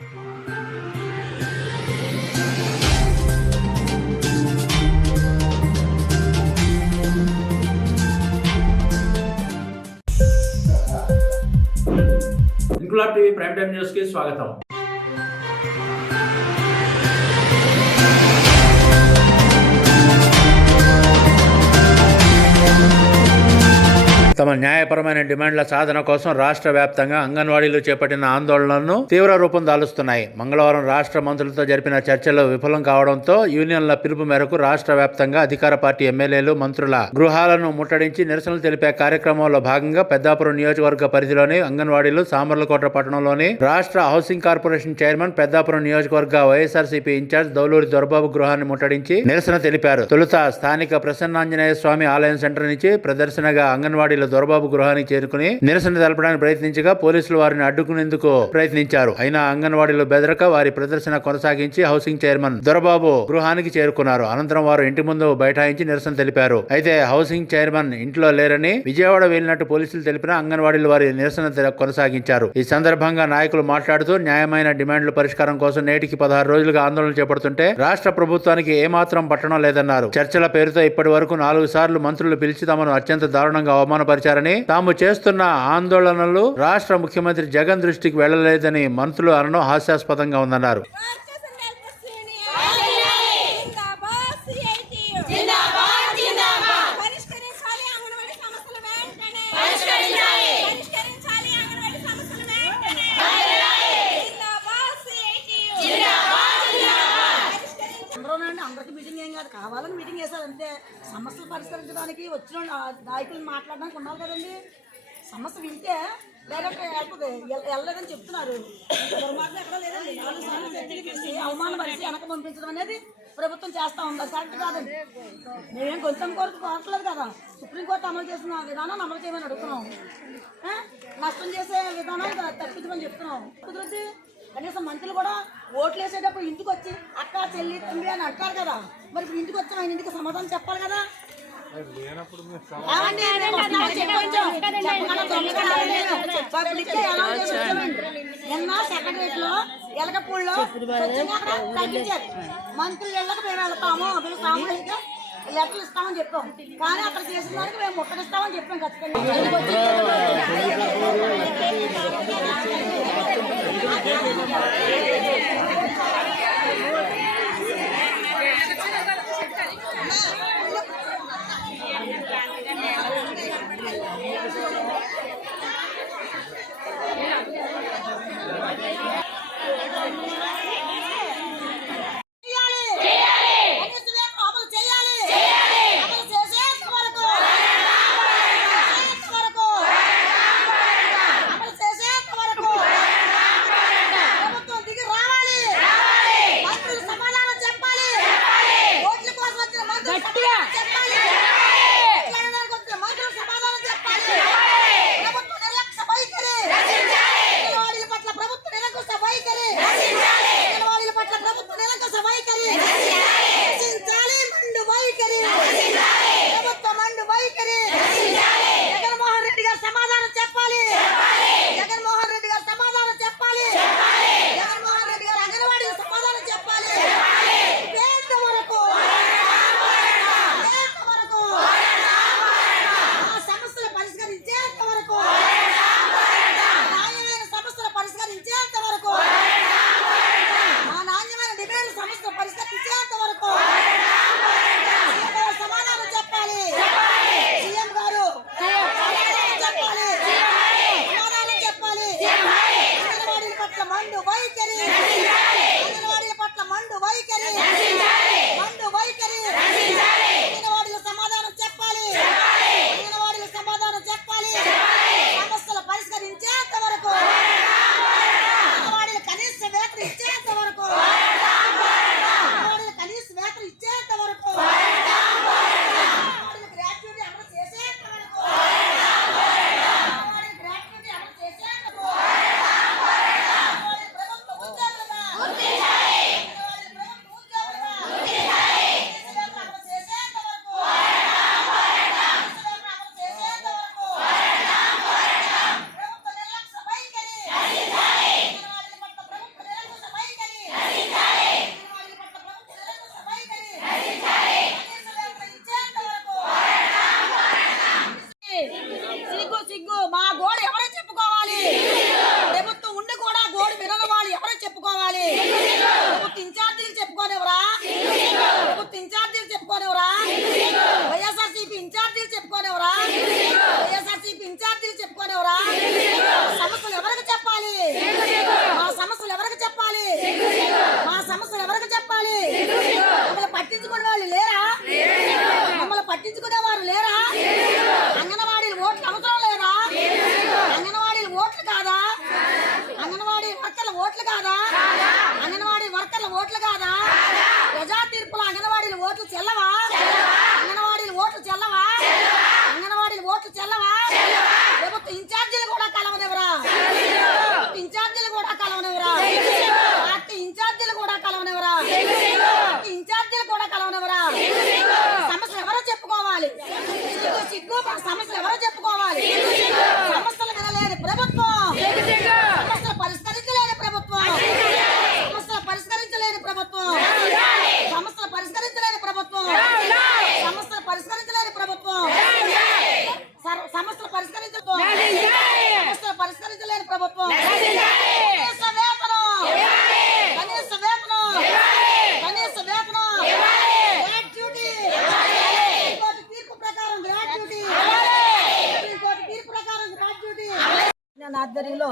Inquilab TV prime time news కి స్వాగతం. తమ న్యాయపరమైన డిమాండ్ల సాధన కోసం రాష్ట్ర వ్యాప్తంగా అంగన్వాడీలు చేపట్టిన ఆందోళనలను తీవ్ర రూపం దాలుస్తున్నాయి. మంగళవారం రాష్ట్ర మంత్రులతో జరిపిన చర్చలు విఫలం కావడంతో యూనియన్ల పిలుపు మేరకు రాష్ట్ర వ్యాప్తంగా అధికార పార్టీ ఎమ్మెల్యేలు మంత్రుల గృహాలను ముట్టడించి నిరసనలు తెలిపే కార్యక్రమంలో భాగంగా పెద్దాపురం నియోజకవర్గ పరిధిలోని అంగన్వాడీలు సామర్లకోట పట్టణంలోని రాష్ట్ర హౌసింగ్ కార్పొరేషన్ చైర్మన్, పెద్దాపురం నియోజకవర్గ వైఎస్ఆర్సీపీ ఇన్ఛార్జ్ దౌలూరి దొరబాబు గృహాన్ని ముట్టడించి నిరసన తెలిపారు. తొలుత స్థానిక ప్రసన్నాంజనేయ స్వామి ఆలయం సెంటర్ నుంచి ప్రదర్శనగా అంగన్వాడీలు దొరబాబు గృహానికి చేరుకుని నిరసన తెలపడానికి ప్రయత్నించగా పోలీసులు వారిని అడ్డుకునేందుకు ప్రయత్నించారు. అయినా అంగన్వాడీలు బెదరక వారి ప్రదర్శన కొనసాగించి హౌసింగ్ చైర్మన్ దొరబాబు గృహానికి చేరుకున్నారు. అనంతరం వారు ఇంటి ముందు బైఠాయించి నిరసన తెలిపారు. అయితే హౌసింగ్ చైర్మన్ ఇంట్లో లేరని విజయవాడ వెళ్లినట్టు పోలీసులు తెలిపినా అంగన్వాడీలు వారి నిరసన కొనసాగించారు. ఈ సందర్భంగా నాయకులు మాట్లాడుతూ న్యాయమైన డిమాండ్ల పరిష్కారం కోసం నేటికి 16 రోజులుగా ఆందోళన చేపడుతుంటే రాష్ట్ర ప్రభుత్వానికి ఏమాత్రం పట్టడం లేదన్నారు. చర్చల పేరుతో ఇప్పటి వరకు 4 సార్లు మంత్రులు పిలిచి తమను అత్యంత దారుణంగా అవమానపరిచారని, తాము చేస్తున్న ఆందోళనలు రాష్ట్ర ముఖ్యమంత్రి జగన్ దృష్టికి వెళ్లలేదని మంత్రులు అనడం హాస్యాస్పదంగా ఉందన్నారు. అందరికి మీటింగ్ ఏం కాదు, కావాలని మీటింగ్ వేసారంటే సమస్యలు పరిష్కరించడానికి వచ్చిన నాయకులు మాట్లాడడానికి ఉండాలి కదండి. సమస్య వింటే డైరెక్ట్ వెళ్ళలేదని చెప్తున్నారు. ఎక్కడ లేదండి. 4 సార్లు చర్చలు తీసి అవమానపరిచి వెనక పంపించడం అనేది ప్రభుత్వం చేస్తూ ఉంది. కరెక్ట్ కాదండి. మేమేం కొంచెం కోరిక కోరట్లేదు కదా. సుప్రీంకోర్టు అమలు చేసిన విధానాన్ని అమలు చేయమని అడుగుతున్నాం. నష్టం చేసే విధానాన్ని తప్పించమని చెప్తున్నాం. కుదిరితే కనీసం మంత్రులు కూడా ఓట్లు వేసేటప్పుడు ఇంటికి వచ్చి అక్క, చెల్లి, తమ్మి అని అంటారు కదా. మరి ఇప్పుడు ఇంటికి వచ్చి ఆయన ఇంటికి సమాధానం చెప్పాలి కదా. నిన్న సెక్రటరేట్ లో ఎలకపూడిలో తగ్గించారు. మంత్రులు ఇళ్ళకి మేము వెళ్తాము, మేము సామూహిక లెటర్లు ఇస్తామని చెప్పాం. కానీ అక్కడ చేసిన దానికి మేము ముట్టడిస్తామని చెప్పాం ఖచ్చితంగా. ఓట్లు కాదా? అంగన్వాడీ వర్కర్ల ఓట్లు కాదా? ప్రజా తీర్పుల అంగన్వాడీల ఓట్లు చెల్లవా? అంగన్వాడీల ఓట్లు చెల్లవా? అంగన్వాడీల ఓట్లు చెల్లవా? ప్రభుత్వ ఇన్ఛార్జీలు కూడా కలవనివరా? ఇన్ఛార్జీలు కూడా కలవనివరా? పార్టీ ఇన్ఛార్జీలు కూడా కలవనివరా? ఇన్ఛార్జీలు కూడా కలవనివరా? సమస్యలు ఎవరో చెప్పుకోవాలి. సిగ్గు సమస్యలు ఎవరో చెప్పుకోవాలి. సమస్యలు వినలేని ప్రభుత్వం, సమస్యలు పరిష్కరించలేని ప్రభుత్వం, సమస్యలు పరిష్కరించలేని ప్రభుత్వం, సమస్యలు పరిష్కరించలేని ప్రభుత్వం, సమస్యలు పరిష్కరించలేని ప్రభుత్వం, సమస్యలు పరిష్కరించలేదు, సమస్యలు పరిష్కరించలేని ప్రభుత్వం. కనీస వేతనం, కనీస వేతనం, కనీస వేతనం, గ్రాట్యుటీ, ఇంకోటి తీర్పు ప్రకారం గ్రాట్యుటీ, ఇంకోటి తీర్పు ప్రకారం గ్రాట్యుటీ. ఆధ్వర్యంలో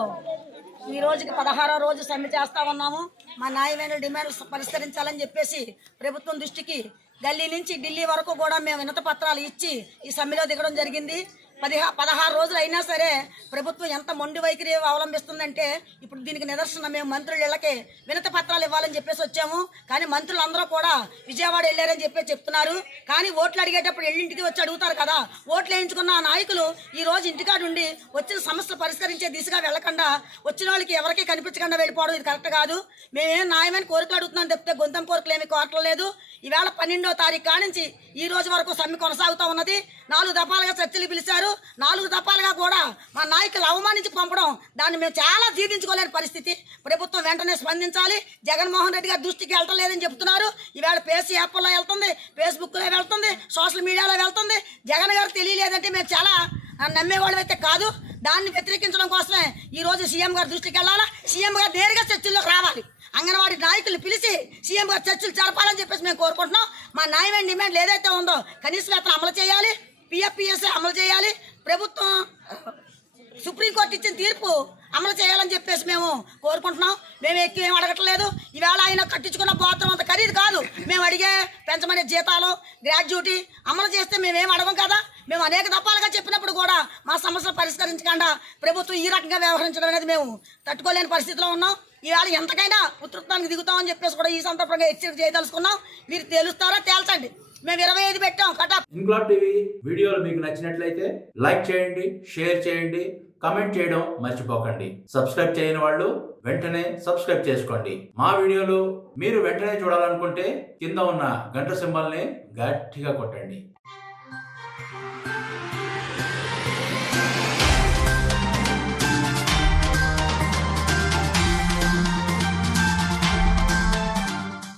ఈ రోజుకి 16వ రోజు సమ్మె చేస్తా ఉన్నాము. మా న్యాయమైన డిమాండ్స్ పరిష్కరించాలని చెప్పేసి ప్రభుత్వం దృష్టికి గల్లీ నుంచి ఢిల్లీ వరకు కూడా మేము వినతి పత్రాలు ఇచ్చి ఈ సమ్మెలో దిగడం జరిగింది. 16 రోజులు అయినా సరే ప్రభుత్వం ఎంత మొండి వైఖరి అవలంబిస్తుందంటే ఇప్పుడు దీనికి నిదర్శనం మేము మంత్రుల ఇళ్ళకి వినతి పత్రాలు ఇవ్వాలని చెప్పేసి వచ్చాము. కానీ మంత్రులు అందరూ కూడా విజయవాడ వెళ్ళారని చెప్పి చెప్తున్నారు. కానీ ఓట్లు అడిగేటప్పుడు ఎల్లింటికి వచ్చి అడుగుతారు కదా. ఓట్లు వేయించుకున్న ఆ నాయకులు ఈ రోజు ఇంటికాడ ఉండి వచ్చిన సమస్యలు పరిష్కరించే దిశగా వెళ్లకుండా వచ్చిన వాళ్ళకి ఎవరికి కనిపించకుండా వెళ్ళిపోవడం ఇది కరెక్ట్ కాదు. మేమేం న్యాయమైన కోరికలు అడుగుతున్నాం తప్పితే గొంతం కోరికలు ఏమీ కోరట్లేదు. ఈవేళ 12వ తారీఖు కానించి ఈ రోజు వరకు సమ్మె కొనసాగుతూ ఉన్నది. 4 దఫాలుగా చర్చలు పిలిచారు. 4 దఫాలుగా కూడా మా నాయకులు అవమానించి పంపడం దాన్ని మేము చాలా జీర్ణించుకోలేని పరిస్థితి. ప్రభుత్వం వెంటనే స్పందించాలి. జగన్మోహన్ రెడ్డి గారి దృష్టికి వెళ్ళలేదని చెప్తున్నారు. ఈవేళ పేసీ యాప్లో వెళ్తుంది, ఫేస్బుక్లో వెళ్తుంది, సోషల్ మీడియాలో వెళ్తుంది. జగన్ గారు తెలియలేదంటే మేము చాలా నమ్మేవాళ్ళు అయితే కాదు. దాన్ని వ్యతిరేకించడం కోసమే ఈ రోజు సీఎం గారి దృష్టికి వెళ్ళాలా. సీఎం గారు నేరుగా చర్చల్లోకి రావాలి. అంగన్వాడీ నాయకులు పిలిచి సీఎం గారు చర్చలు జరపాలని చెప్పేసి మేము కోరుకుంటున్నాం. మా న్యాయమైన డిమాండ్ ఏదైతే ఉందో కనీస వేతనం అమలు చేయాలి, పిఎఫ్పిఎస్ఏ అమలు చేయాలి, ప్రభుత్వం సుప్రీంకోర్టు ఇచ్చిన తీర్పు అమలు చేయాలని చెప్పేసి మేము కోరుకుంటున్నాం. మేము ఎక్కువ ఏం అడగట్లేదు. ఈవేళ ఆయన కట్టించుకున్న బాత్రూమ్ అంత ఖరీదు కాదు. మేము అడిగే పెంచమనే జీతాలు, గ్రాడ్యుటీ అమలు చేస్తే మేమేం అడగం కదా. మేము అనేక దఫాలుగా చెప్పినప్పుడు కూడా మా సమస్యలు పరిష్కరించకుండా ప్రభుత్వం ఈ రకంగా వ్యవహరించడం అనేది మేము తట్టుకోలేని పరిస్థితిలో ఉన్నాం. ఈవేళ ఎంతకైనా ఉధృతానికి దిగుతామని చెప్పేసి కూడా ఈ సందర్భంగా హెచ్చరిక చేయదలుచుకున్నాం. మీరు తేలుస్తారా తేల్చండి. మేము 25 పెట్టాం కటా. ఇంక్లాబ్ టీవీ వీడియోలు మీకు నచ్చినట్లయితే లైక్ చేయండి, షేర్ చేయండి, కమెంట్ చేయడం మర్చిపోకండి. సబ్స్క్రైబ్ చేయని వాళ్ళు వెంటనే సబ్స్క్రైబ్ చేసుకోండి. మా వీడియోలు మీరు వెంటనే చూడాలనుకుంటే కింద ఉన్న గంట సింబల్ని గట్టిగా కొట్టండి.